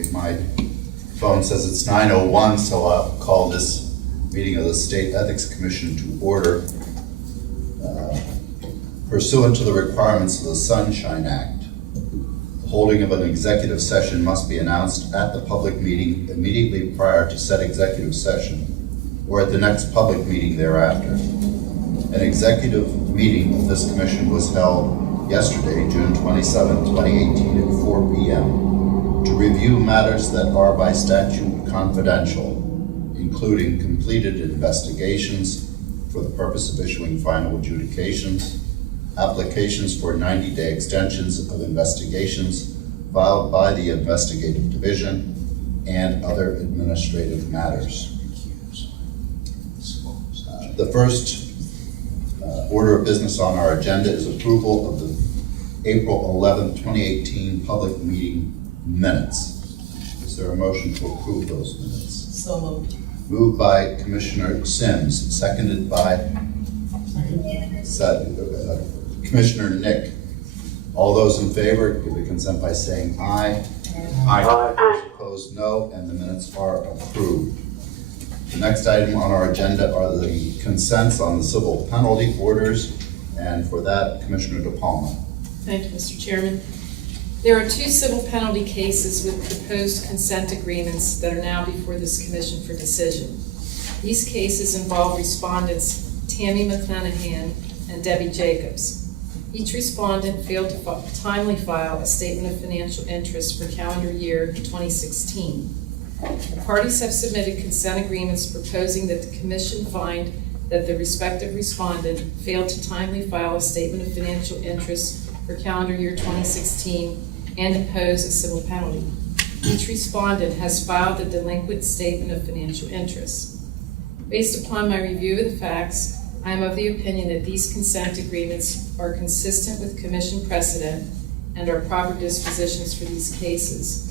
Okay, my phone says it's 9:01, so I'll call this meeting of the State Ethics Commission to order. Pursuant to the requirements of the Sunshine Act, the holding of an executive session must be announced at the public meeting immediately prior to said executive session or at the next public meeting thereafter. An executive meeting of this commission was held yesterday, June 27, 2018 at 4 p.m. to review matters that are by statute confidential, including completed investigations for the purpose of issuing final adjudications, applications for 90-day extensions of investigations filed by the investigative division, and other administrative matters. The first order of business on our agenda is approval of the April 11, 2018 public meeting minutes. Is there a motion to approve those minutes? So moved. Moved by Commissioner Sims, seconded by Commissioner Nick. All those in favor, give their consent by saying aye. Aye. Opposed, no, and the minutes are approved. The next item on our agenda are the consents on the civil penalty orders, and for that, Commissioner DePalma. Thank you, Mr. Chairman. There are two civil penalty cases with proposed consent agreements that are now before this commission for decision. These cases involve respondents Tammy McClanahan and Debbie Jacobs. Each respondent failed to timely file a statement of financial interest for calendar year 2016. The parties have submitted consent agreements proposing that the commission find that the respective respondent failed to timely file a statement of financial interest for calendar year 2016 and impose a civil penalty. Each respondent has filed a delinquent statement of financial interest. Based upon my review of the facts, I am of the opinion that these consent agreements are consistent with commission precedent and are proper dispositions for these cases.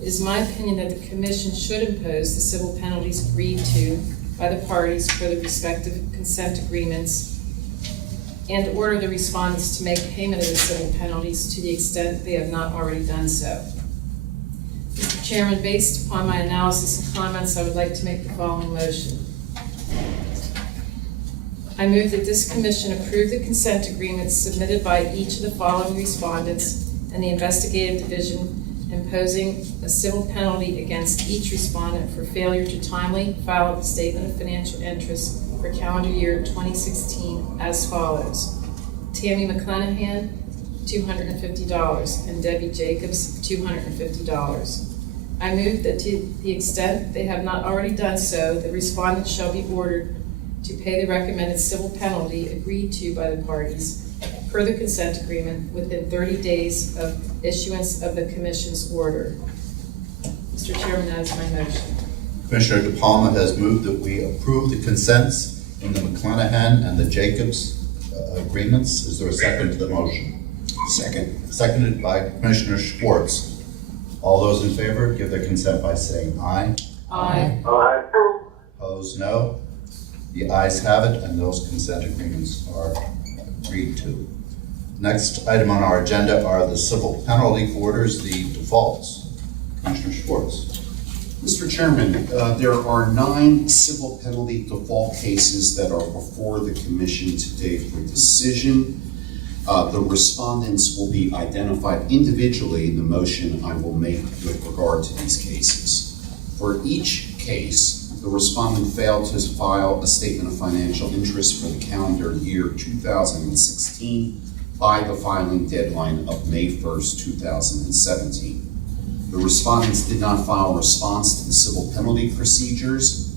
It is my opinion that the commission should impose the civil penalties agreed to by the parties for the respective consent agreements and order the respondents to make payment of the civil penalties to the extent they have not already done so. Mr. Chairman, based upon my analysis and comments, I would like to make the following motion. I move that this commission approve the consent agreements submitted by each of the following respondents and the investigative division imposing a civil penalty against each respondent for failure to timely file a statement of financial interest for calendar year 2016 as follows. Tammy McClanahan, $250, and Debbie Jacobs, $250. I move that to the extent they have not already done so, the respondents shall be ordered to pay the recommended civil penalty agreed to by the parties per the consent agreement within 30 days of issuance of the commission's order. Mr. Chairman, that is my motion. Commissioner DePalma has moved that we approve the consents in the McClanahan and the Jacobs agreements. Is there a second to the motion? Second. Seconded by Commissioner Schwartz. All those in favor, give their consent by saying aye. Aye. Aye. Opposed, no. The ayes have it, and those consent agreements are agreed to. Next item on our agenda are the civil penalty orders, the defaults. Commissioner Schwartz. Mr. Chairman, there are 9 civil penalty default cases that are before the commission today for decision. The respondents will be identified individually in the motion I will make with regard to these cases. For each case, the respondent failed to file a statement of financial interest for the calendar year 2016 by the filing deadline of May 1st, 2017. The respondents did not file a response to the civil penalty procedures.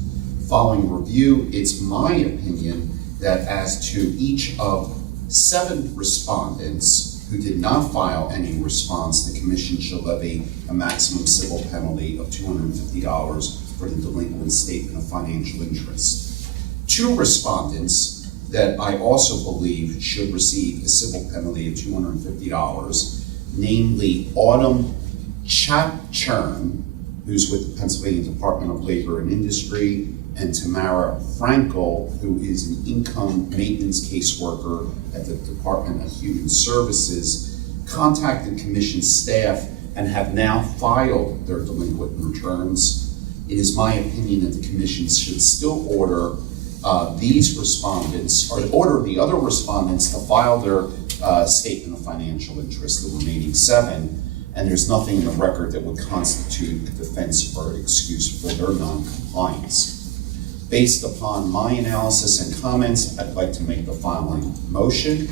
Following review, it's my opinion that as to each of 7 respondents who did not file any response, the commission shall levy a maximum civil penalty of $250 for the delinquent statement of financial interest. 2 respondents that I also believe should receive a civil penalty of $250, namely Autumn Chapchern, who's with the Pennsylvania Department of Labor and Industry, and Tamara Frankel, who is an income maintenance caseworker at the Department of Human Services, contacted commission staff and have now filed their delinquent returns, it is my opinion that the commission should still order these respondents, or order the other respondents to file their statement of financial interest, the remaining 7, and there's nothing in the record that would constitute defense or excuse for their non-compliance. Based upon my analysis and comments, I'd like to make the following motion.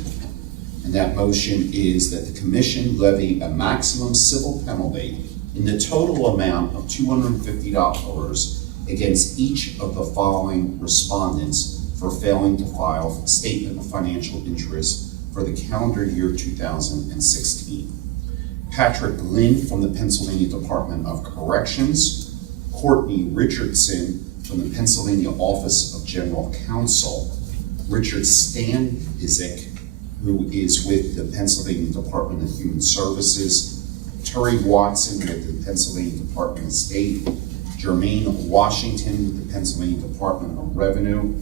And that motion is that the commission levy a maximum civil penalty in the total amount of $250 against each of the following respondents for failing to file a statement of financial interest for the calendar year 2016. Patrick Lynn from the Pennsylvania Department of Corrections, Courtney Richardson from the Pennsylvania Office of General Counsel, Richard Stanisic, who is with the Pennsylvania Department of Human Services, Terry Watson with the Pennsylvania Department of State, Jermaine Washington with the Pennsylvania Department of Revenue,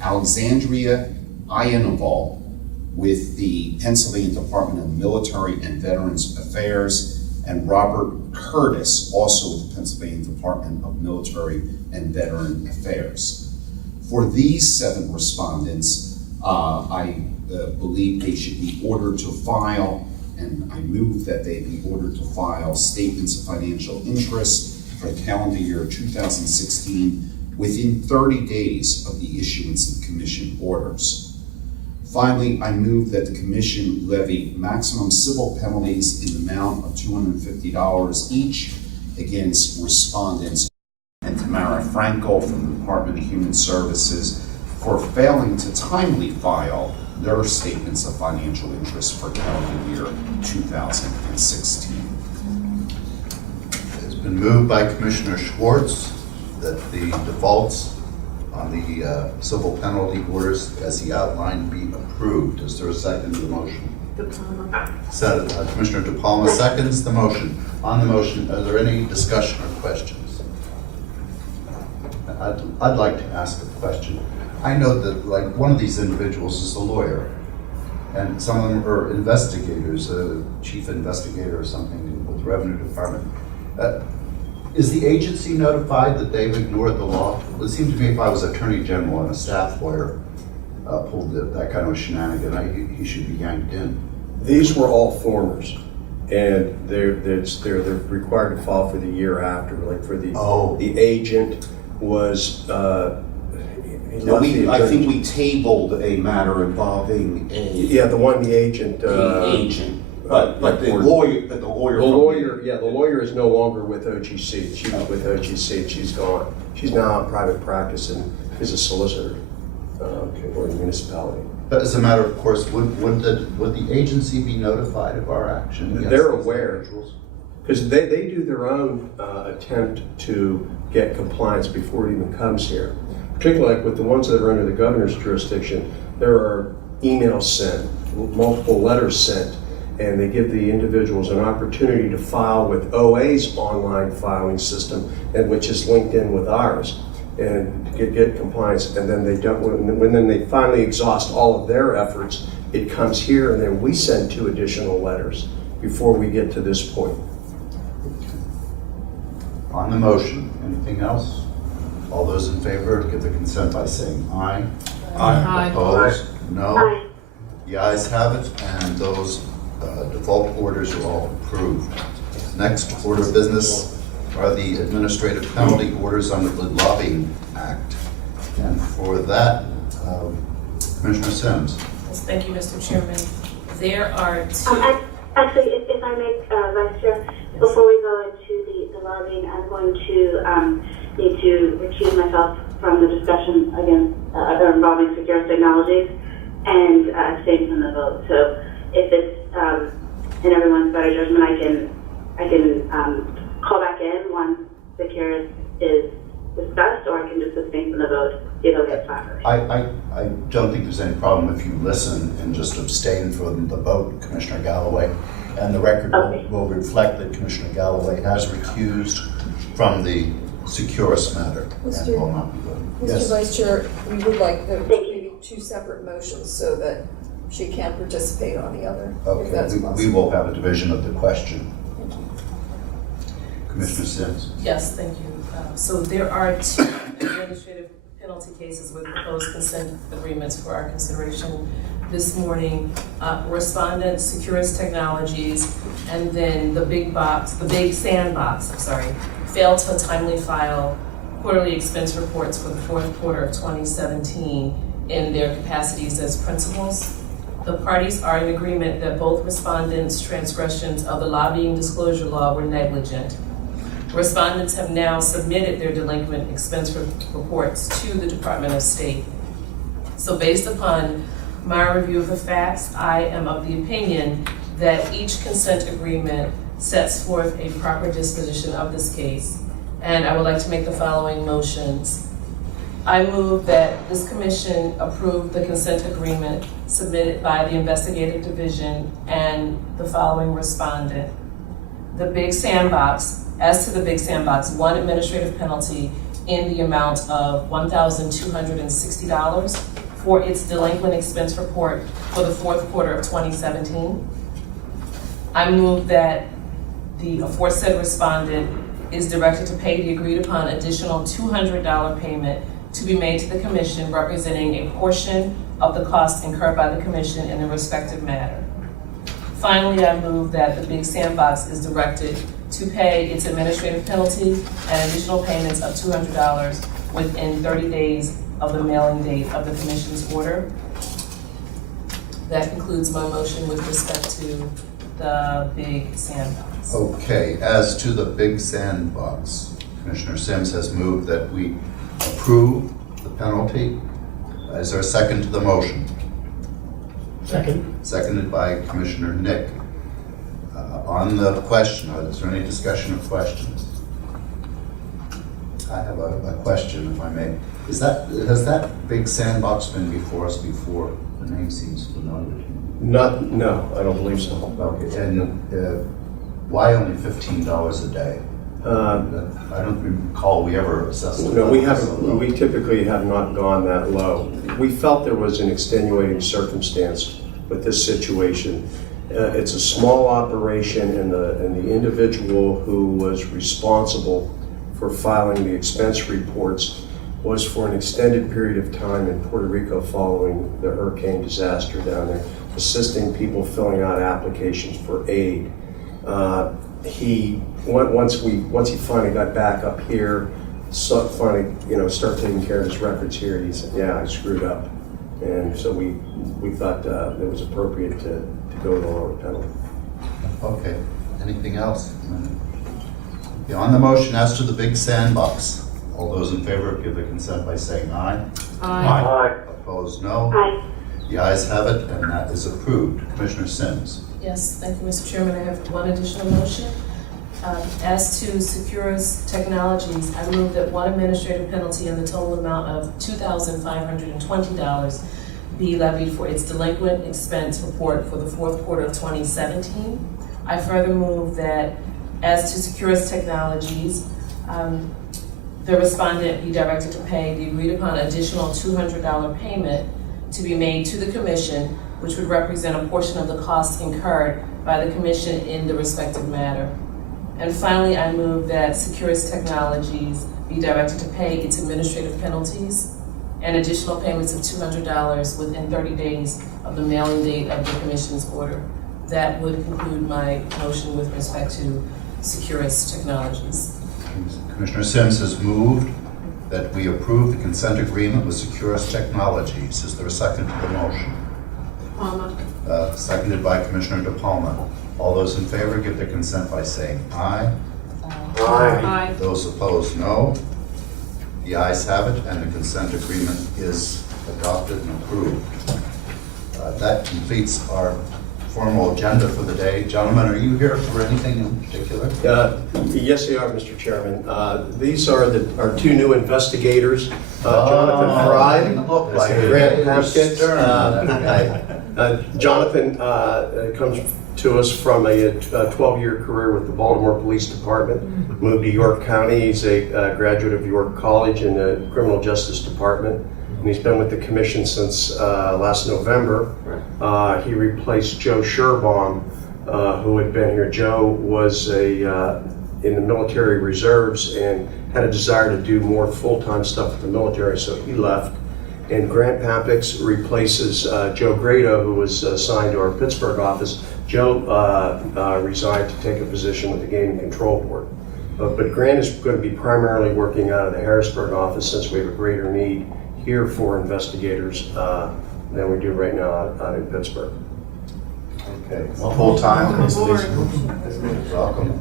Alexandria Ionoval with the Pennsylvania Department of Military and Veterans Affairs, and Robert Curtis, also with the Pennsylvania Department of Military and Veteran Affairs. For these 7 respondents, I believe they should be ordered to file, and I move that they be ordered to file statements of financial interest for the calendar year 2016 within 30 days of the issuance of commission orders. Finally, I move that the commission levy maximum civil penalties in the amount of $250 each against respondents and Tamara Frankel from the Department of Human Services for failing to timely file their statements of financial interest for calendar year 2016. It's been moved by Commissioner Schwartz that the defaults on the civil penalty orders as he outlined be approved. Is there a second to the motion? Commissioner De Palma seconds the motion. On the motion, are there any discussion or questions? I'd like to ask a question. I know that like one of these individuals is a lawyer, and some of them are investigators, a chief investigator or something with the Revenue Department. Is the agency notified that they've ignored the law? It would seem to me if I was Attorney General and a staff lawyer pulled that kind of shenanigan, he should be yanked in. These were all formers, and they're required to file for the year after. Like for the agent was. I think we tabled a matter involving the agent. Agent. But the lawyer. The lawyer is no longer with OGC. She was with OGC. She's gone. She's now in private practice and is a solicitor for the municipality. But as a matter of course, would the agency be notified of our action? They're aware, because they do their own attempt to get compliance before it even comes here. Particularly like with the ones that are under the governor's jurisdiction, there are emails sent, multiple letters sent, and they give the individuals an opportunity to file with OA's online filing system, and which is linked in with ours, and get compliance. And then they don't. When they finally exhaust all of their efforts, it comes here, and then we send 2 additional letters before we get to this point. On the motion, anything else? All those in favor give their consent by saying aye. Aye. Opposed? No. Aye. The ayes have it, and those default orders are all approved. Next order of business are the administrative penalty orders under the Lobbying Act. And for that, Commissioner Sims. Yes, thank you, Mr. Chairman. There are 2. Actually, if I may, Vice Chair, before we go into the lobbying, I'm going to need to recuse myself from the discussion against involving Securus Technologies and abstain from the vote. So if it's in everyone's better judgment, I can call back in once Securus is discussed, or I can just abstain from the vote. Either way is fine for me. I don't think there's any problem if you listen and just abstain from the vote, Commissioner Galloway. And the record will reflect that Commissioner Galloway has recused from the Securus matter and will not be voting. Mr. Vice Chair, we would like maybe 2 separate motions so that she can participate on the other, if that's Okay, possible. we will have a division of the question. Commissioner Sims? Yes, thank you. So there are two administrative penalty cases with proposed consent agreements for our consideration this morning. Respondent Securus Technologies, and then the Big Sandbox, failed to timely file quarterly expense reports for the fourth quarter of 2017 in their capacities as principals. The parties are in agreement that both respondents' transgressions of the lobbying disclosure law were negligent. Respondents have now submitted their delinquent expense reports to the Department of State. So based upon my review of the facts, I am of the opinion that each consent agreement sets forth a proper disposition of this case. And I would like to make the following motions. I move that this commission approve the consent agreement submitted by the investigative division and the following respondent. The Big Sandbox, as to the Big Sandbox, one administrative penalty in the amount of $1,260 for its delinquent expense report for the fourth quarter of 2017. I move that the aforesaid respondent is directed to pay the agreed upon additional $200 payment to be made to the commission representing a portion of the cost incurred by the commission in the respective matter. Finally, I move that the Big Sandbox is directed to pay its administrative penalty and additional payments of $200 within 30 days of the mailing date of the commission's order. That concludes my motion with respect to the Big Sandbox. Okay, as to the Big Sandbox, Commissioner Sims has moved that we approve the penalty. Is there a second to the motion? Second. Seconded by Commissioner Nick. On the question, is there any discussion of questions? I have a question, if I may. Has that Big Sandbox been before us before? The name seems familiar to me. No, I don't believe so. Okay, and why only $15 a day? I don't recall we ever assessed it. No, we haven't. We typically have not gone that low. We felt there was an extenuating circumstance with this situation. It's a small operation, and the individual who was responsible for filing the expense reports was for an extended period of time in Puerto Rico following the hurricane disaster down there, assisting people filling out applications for aid. Once he finally got back up here, started taking care of his records here, he said, "Yeah, I screwed up," and so we thought it was appropriate to go with a lower penalty. Okay, anything else? Okay, on the motion as to the Big Sandbox, all those in favor give their consent by saying aye. Aye. Opposed, no. Aye. The ayes have it, and that is approved. Commissioner Sims. Yes, thank you, Mr. Chairman. I have one additional motion. As to Securus Technologies, I move that one administrative penalty in the total amount of $2,520 be levied for its delinquent expense report for the fourth quarter of 2017. I further move that as to Securus Technologies, the respondent be directed to pay the agreed upon additional $200 payment to be made to the commission, which would represent a portion of the costs incurred by the commission in the respective matter. And finally, I move that Securus Technologies be directed to pay its administrative penalties and additional payments of $200 within 30 days of the mailing date of the commission's order. That would conclude my motion with respect to Securus Technologies. Commissioner Sims has moved that we approve the consent agreement with Securus Technologies. Is there a second to the motion? Palmer. Seconded by Commissioner DePalma. All those in favor give their consent by saying aye. Aye. Those opposed, no. The ayes have it, and the consent agreement is adopted and approved. That completes our formal agenda for the day. Gentlemen, are you here for anything in particular? Yes, they are, Mr. Chairman. These are our two new investigators, Jonathan Fry and Grant Haskett. Jonathan comes to us from a 12-year career with the Baltimore Police Department, moved to York County. He's a graduate of York College in the Criminal Justice Department, and he's been with the commission since last November. He replaced Joe Sherbaum, who had been here. Joe was a in the military reserves and had a desire to do more full-time stuff with the military, so he left. And Grant Papix replaces Joe Grado, who was assigned to our Pittsburgh office. Joe resigned to take a position with the Gaming Control Board. But Grant is going to be primarily working out of the Harrisburg office since we have a greater need here for investigators than we do right now out in Pittsburgh. Okay, full-time. Welcome.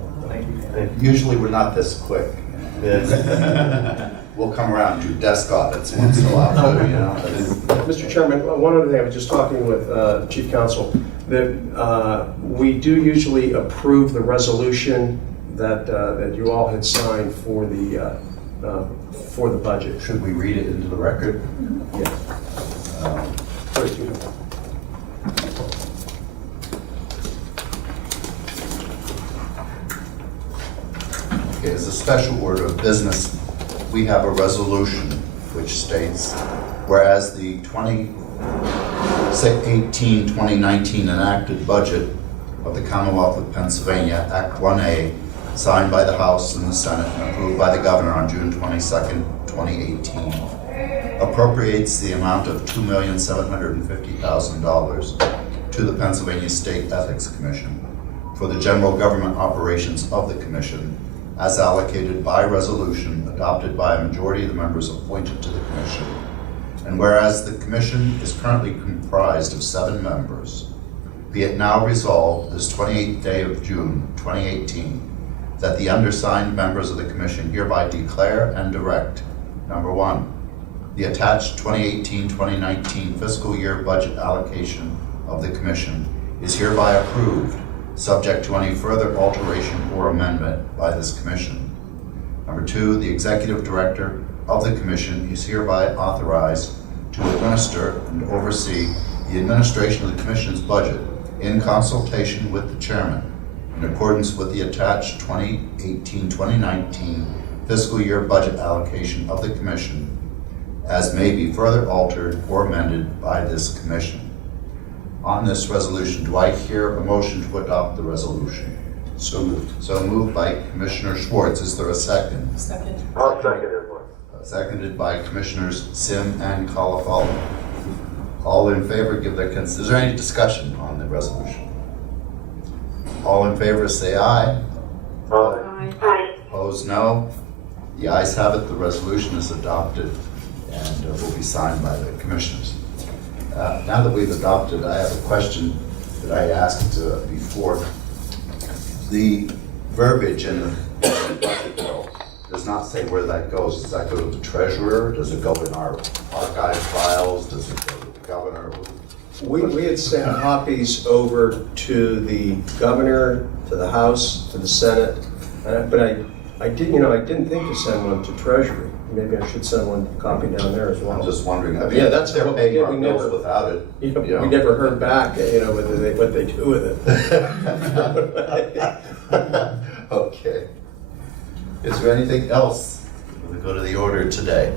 Usually we're not this quick. We'll come around and do desk audits once in a while, too, you know. Mr. Chairman, one other thing, I was just talking with Chief Counsel, that we do usually approve the resolution that you all had signed for the budget. Should we read it into the record? Yeah. First, you know. Okay, as a special order of business, we have a resolution which states, whereas the 2019 enacted budget of the Commonwealth of Pennsylvania, Act 1A, signed by the House and the Senate and approved by the Governor on June 22nd, 2018, appropriates the amount of $2,750,000 to the Pennsylvania State Ethics Commission for the general government operations of the Commission as allocated by resolution adopted by a majority of the members appointed to the Commission. And whereas the Commission is currently comprised of 7 members, be it now resolved this 28th day of June 2018 that the undersigned members of the Commission hereby declare and direct, number 1, the attached 2018-2019 fiscal year budget allocation of the Commission is hereby approved, subject to any further alteration or amendment by this Commission. Number 2, the Executive Director of the Commission is hereby authorized to administer and oversee the administration of the Commission's budget in consultation with the Chairman in accordance with the attached 2018-2019 fiscal year budget allocation of the Commission, as may be further altered or amended by this Commission. On this resolution, do I hear a motion to adopt the resolution? So moved. So moved by Commissioner Schwartz. Is there a second? Second. I'll second it, Mark. Seconded by Commissioners Sim and Colafalo. All in favor, give their consent. Is there any discussion on the resolution? All in favor, say aye. Aye. Opposed, no. The ayes have it. The resolution is adopted and will be signed by the Commissioners. Now that we've adopted, I have a question that I asked before. The verbiage in the budget bill does not say where that goes. Does that go to the treasurer? Does it go in our archive files? Does it go to the governor? We had sent copies over to the governor, to the House, to the Senate, but I didn't think to send one to Treasury. Maybe I should send one copy down there as well. I'm just wondering. I mean, Yeah, that's they're what- paying yeah, our we bills never- without it. We never heard back, what they do with it. Okay. Is there anything else? We go to the order today.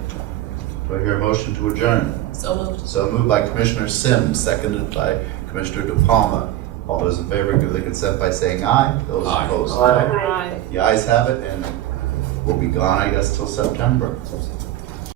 Do I hear a motion to adjourn? So moved. So moved by Commissioner Sims, seconded by Commissioner DePalma. All those in favor give their consent by saying aye. Those opposed? Aye. The ayes have it, and we'll be gone, I guess, till September.